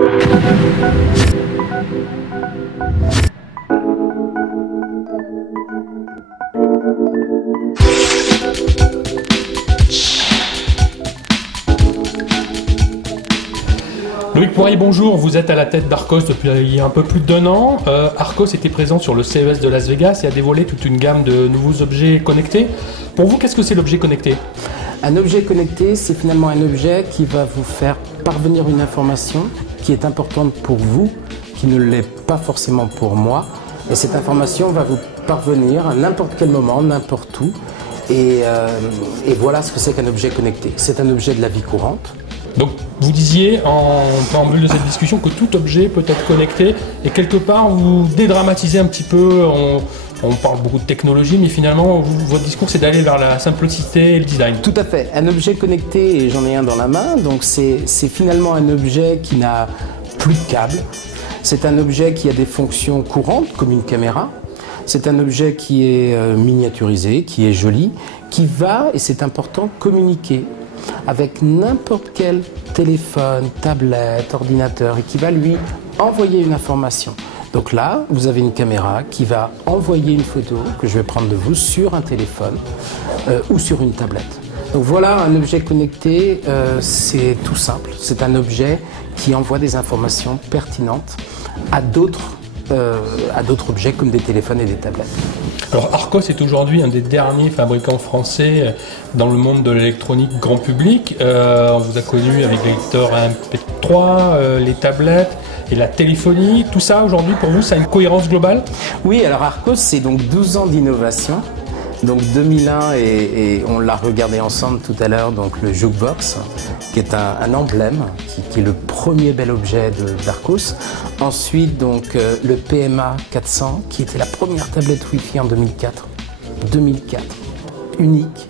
Loïc Poirier, bonjour, vous êtes à la tête d'Arcos depuis un peu plus d'1 an. Arcos était présent sur le CES de Las Vegas et a dévoilé toute une gamme de nouveaux objets connectés. Pour vous, qu'est-ce que c'est l'objet connecté? Un objet connecté, c'est finalement un objet qui va vous faire parvenir une information qui est importante pour vous, qui ne l'est pas forcément pour moi. Et cette information va vous parvenir à n'importe quel moment, n'importe où. Et voilà ce que c'est qu'un objet connecté. C'est un objet de la vie courante. Donc vous disiez en préambule de cette discussion que tout objet peut être connecté et quelque part vous dédramatisez un petit peu, on parle beaucoup de technologie mais finalement votre discours c'est d'aller vers la simplicité et le design. Tout à fait, un objet connecté, et j'en ai un dans la main, donc c'est finalement un objet qui n'a plus de câble, c'est un objet qui a des fonctions courantes comme une caméra, c'est un objet qui est miniaturisé, qui est joli, qui va, et c'est important, communiquer avec n'importe quel téléphone, tablette, ordinateur et qui va lui envoyer une information. Donc là, vous avez une caméra qui va envoyer une photo que je vais prendre de vous sur un téléphone ou sur une tablette. Donc voilà, un objet connecté, c'est tout simple. C'est un objet qui envoie des informations pertinentes à d'autres objets comme des téléphones et des tablettes. Alors Arcos est aujourd'hui un des derniers fabricants français dans le monde de l'électronique grand public. On vous a connu avec les lecteurs MP3, les tablettes et la téléphonie. Tout ça aujourd'hui pour vous, ça a une cohérence globale? Oui, alors Arcos c'est donc 12 ans d'innovation. Donc 2001 et on l'a regardé ensemble tout à l'heure, donc le Jukebox, qui est un emblème, qui est le premier bel objet d'Arcos. Ensuite donc le PMA 400, qui était la première tablette Wi-Fi en 2004. 2004, unique.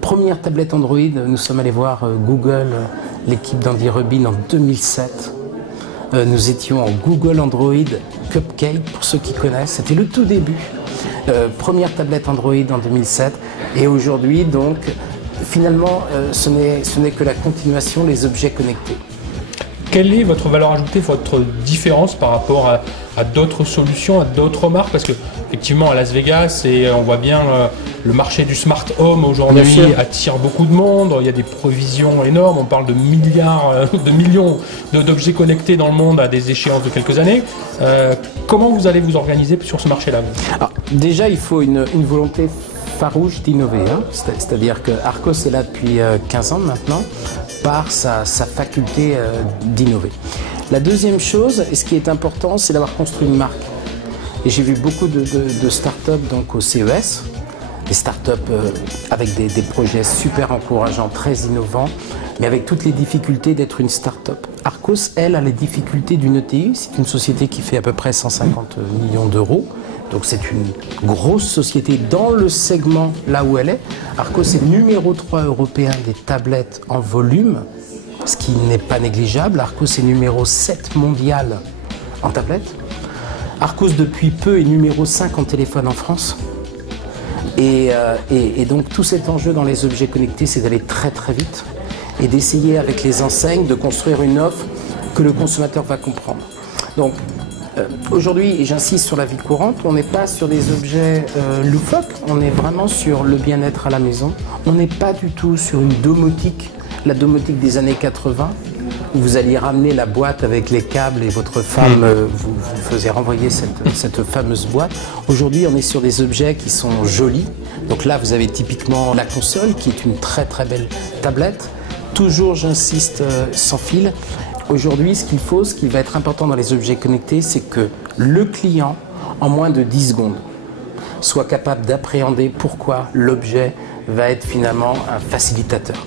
Première tablette Android, nous sommes allés voir Google, l'équipe d'Andy Rubin en 2007. Nous étions en Google Android Cupcake, pour ceux qui connaissent, c'était le tout début. Première tablette Android en 2007 et aujourd'hui donc finalement ce n'est que la continuation, les objets connectés. Quelle est votre valeur ajoutée, votre différence par rapport à d'autres solutions, à d'autres marques? Parce que effectivement à Las Vegas, on voit bien le marché du smart home aujourd'hui attire beaucoup de monde, il y a des provisions énormes, on parle de millions d'objets connectés dans le monde à des échéances de quelques années. Comment vous allez vous organiser sur ce marché-là? Déjà, il faut une volonté farouche d'innover, hein. C'est-à-dire que Arcos est là depuis 15 ans maintenant par sa faculté d'innover. La deuxième chose, et ce qui est important, c'est d'avoir construit une marque. Et j'ai vu beaucoup de start-up donc au CES, des start-up avec des projets super encourageants, très innovants, mais avec toutes les difficultés d'être une start-up. Arcos, elle, a les difficultés d'une ETI, c'est une société qui fait à peu près 150 millions d'euros. Donc c'est une grosse société dans le segment là où elle est. Arcos est numéro 3 européen des tablettes en volume, ce qui n'est pas négligeable. Arcos est numéro 7 mondial en tablettes. Arcos depuis peu est numéro 5 en téléphone en France. Et donc tout cet enjeu dans les objets connectés, c'est d'aller très très vite et d'essayer avec les enseignes de construire une offre que le consommateur va comprendre. Donc aujourd'hui, et j'insiste sur la vie courante, on n'est pas sur des objets loufoques, on est vraiment sur le bien-être à la maison. On n'est pas du tout sur une domotique, la domotique des années 80, où vous alliez ramener la boîte avec les câbles et votre femme vous faisait renvoyer cette fameuse boîte. Aujourd'hui, on est sur des objets qui sont jolis. Donc là, vous avez typiquement la console, qui est une très très belle tablette. Toujours, j'insiste, sans fil. Aujourd'hui, ce qui va être important dans les objets connectés, c'est que le client, en moins de 10 secondes, soit capable d'appréhender pourquoi l'objet va être finalement un facilitateur,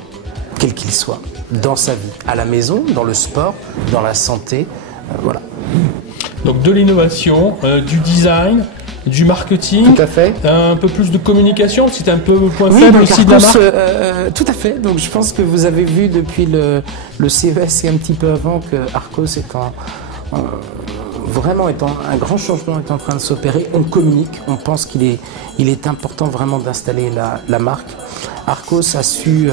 quel qu'il soit, dans sa vie, à la maison, dans le sport, dans la santé, voilà. Donc de l'innovation, du design, du marketing, tout à fait. Un peu plus de communication, c'était un peu le point faible aussi de la marque. Tout à fait, donc je pense que vous avez vu depuis le CES et un petit peu avant que Arcos est un grand changement est en train de s'opérer. On communique, on pense qu'il est important vraiment d'installer la marque. Arcos a su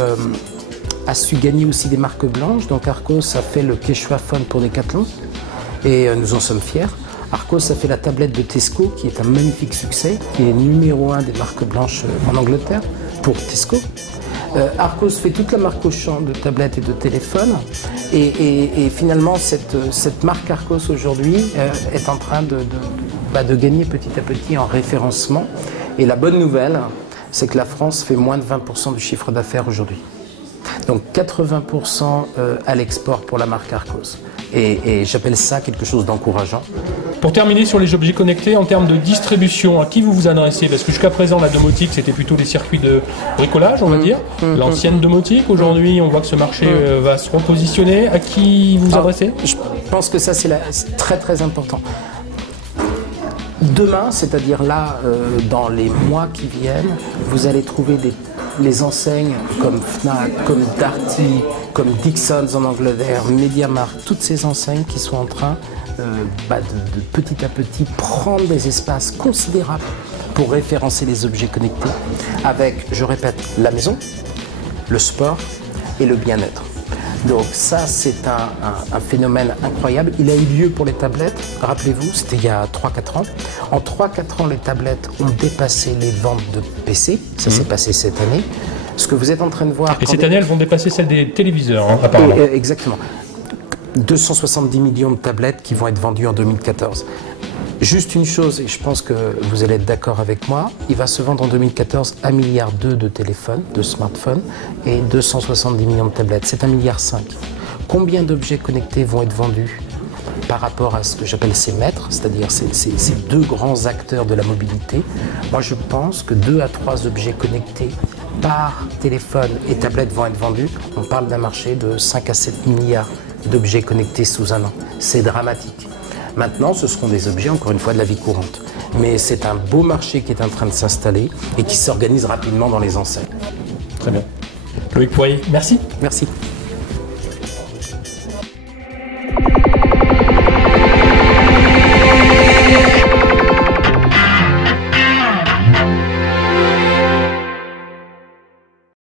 a su gagner aussi des marques blanches. Donc Archos a fait le Quechua Phone pour Decathlon et nous en sommes fiers. Archos a fait la tablette de Tesco qui est un magnifique succès, qui est numéro 1 des marques blanches en Angleterre pour Tesco. Archos fait toute la marque Auchan de tablettes et de téléphones et finalement cette marque Archos aujourd'hui est en train de gagner petit à petit en référencement. Et la bonne nouvelle, c'est que la France fait moins de 20% du chiffre d'affaires aujourd'hui. Donc 80% à l'export pour la marque Archos. Et j'appelle ça quelque chose d'encourageant. Pour terminer sur les objets connectés, en termes de distribution, à qui vous vous adressez? Parce que jusqu'à présent, la domotique, c'était plutôt des circuits de bricolage, on va dire. L'ancienne domotique, aujourd'hui, on voit que ce marché va se repositionner. À qui vous vous adressez? Je pense que ça, c'est très très important. Demain, c'est-à-dire là, dans les mois qui viennent, vous allez trouver les enseignes comme Fnac, comme Darty, comme Dixons en Angleterre, MediaMarkt, toutes ces enseignes qui sont en train de petit à petit prendre des espaces considérables pour référencer les objets connectés avec, je répète, la maison, le sport et le bien-être. Donc ça, c'est un phénomène incroyable. Il a eu lieu pour les tablettes, rappelez-vous, c'était il y a 3-4 ans. En 3-4 ans, les tablettes ont dépassé les ventes de PC, ça s'est passé cette année. Ce que vous êtes en train de voir... Et cette année, elles vont dépasser celles des téléviseurs, hein, apparemment. Exactement. 270 millions de tablettes qui vont être vendues en 2014. Juste une chose, et je pense que vous allez être d'accord avec moi, il va se vendre en 2014 1,2 milliard de téléphones, de smartphones, et 270 millions de tablettes. C'est 1,5 milliard. Combien d'objets connectés vont être vendus par rapport à ce que j'appelle ces maîtres, c'est-à-dire ces deux grands acteurs de la mobilité? Moi, je pense que 2 à 3 objets connectés par téléphone et tablette vont être vendus. On parle d'un marché de 5 à 7 milliards d'objets connectés sous un an. C'est dramatique. Maintenant, ce seront des objets, encore une fois, de la vie courante. Mais c'est un beau marché qui est en train de s'installer et qui s'organise rapidement dans les enseignes. Très bien. Loïc Poirier, merci. Merci.